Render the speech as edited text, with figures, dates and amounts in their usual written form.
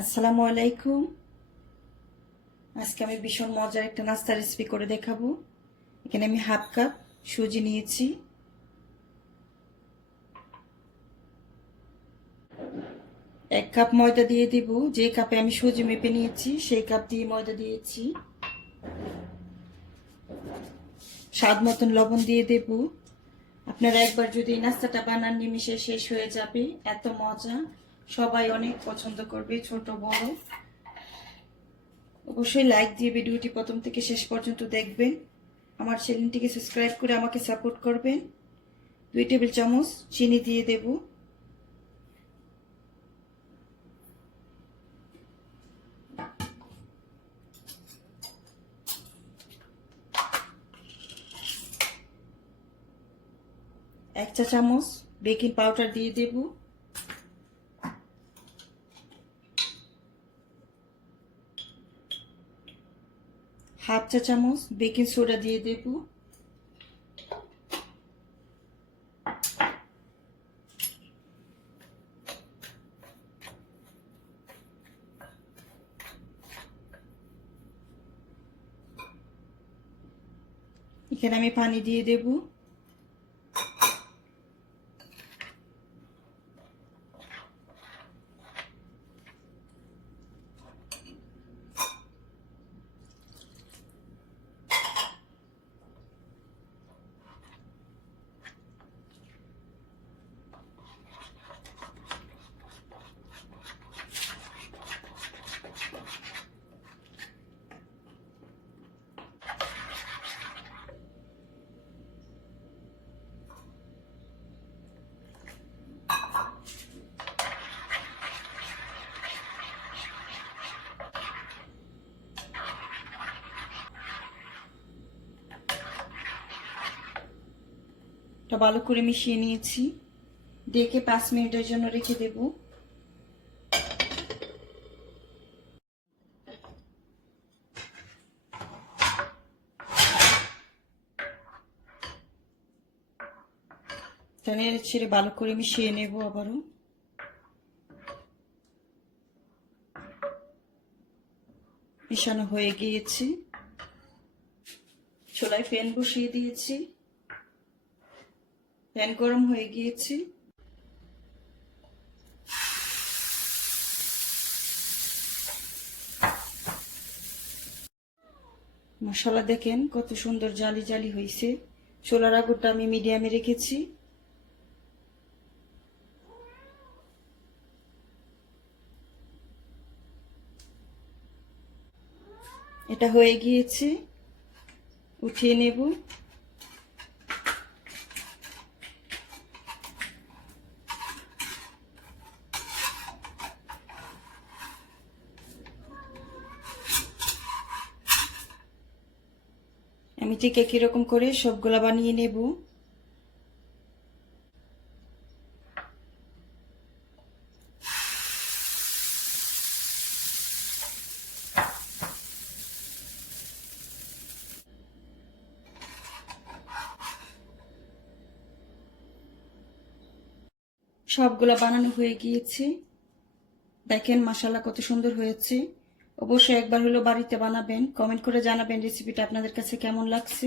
আসসালামু আলাইকুম। আজকে আমি ভীষণ মজার একটা নাস্তা রেসিপি করে দেখাবো। এখানে আমি হাফ কাপ সুজি নিয়েছি, 1 কাপ ময়দা দিয়ে দেব। যে কাপে আমি সুজি মেপে নিয়েছি সেই কাপ দিয়ে ময়দা দিয়েছি। স্বাদ মতন লবণ দিয়ে দেব। আপনারা একবার যদি এই নাস্তাটা বানান নিমিশে শেষ হয়ে যাবে, এত মজা, সবাই অনেক পছন্দ করবে, ছোট বড়। অবশ্যই লাইক দিয়ে ভিডিওটি প্রথম থেকে শেষ পর্যন্ত দেখবেন। আমার চ্যানেলটিকে সাবস্ক্রাইব করে আমাকে সাপোর্ট করবেন। 2 টেবিল চামচ চিনি দিয়ে দেব। এক চা চামচ বেকিং পাউডার দিয়ে দেব। হাফ চা চামচ বেকিং সোডা দিয়ে দেব। এখানে আমি পানি দিয়ে দেব। এটা ভালো করে মিশিয়ে নিয়েছি। ডেকে 5 মিনিটের জন্য রেখে দেব। নেড়ে ছেড়ে ভালো করে মিশিয়ে নেব। আবারও মিশানো হয়ে গিয়েছে। চুলায় প্যান বসিয়ে দিয়েছি, প্যান গরম হয়ে গিয়েছে। মশলা দেখেন কত সুন্দর জালি জালি হয়েছে। চুলার আগুনটা আমি মিডিয়ামে রেখেছি। এটা হয়ে গিয়েছে, উঠিয়ে নেব। আমি ঠিক একই রকম করে সবগুলা বানিয়ে নেব। সবগুলা বানানো হয়ে গিয়েছে। দেখেন মাশাআল্লাহ কত সুন্দর হয়েছে। অবশ্যই একবার হলো বাড়িতে বানাবেন। কমেন্ট করে জানাবেন রেসিপিটা আপনাদের কাছে কেমন লাগছে।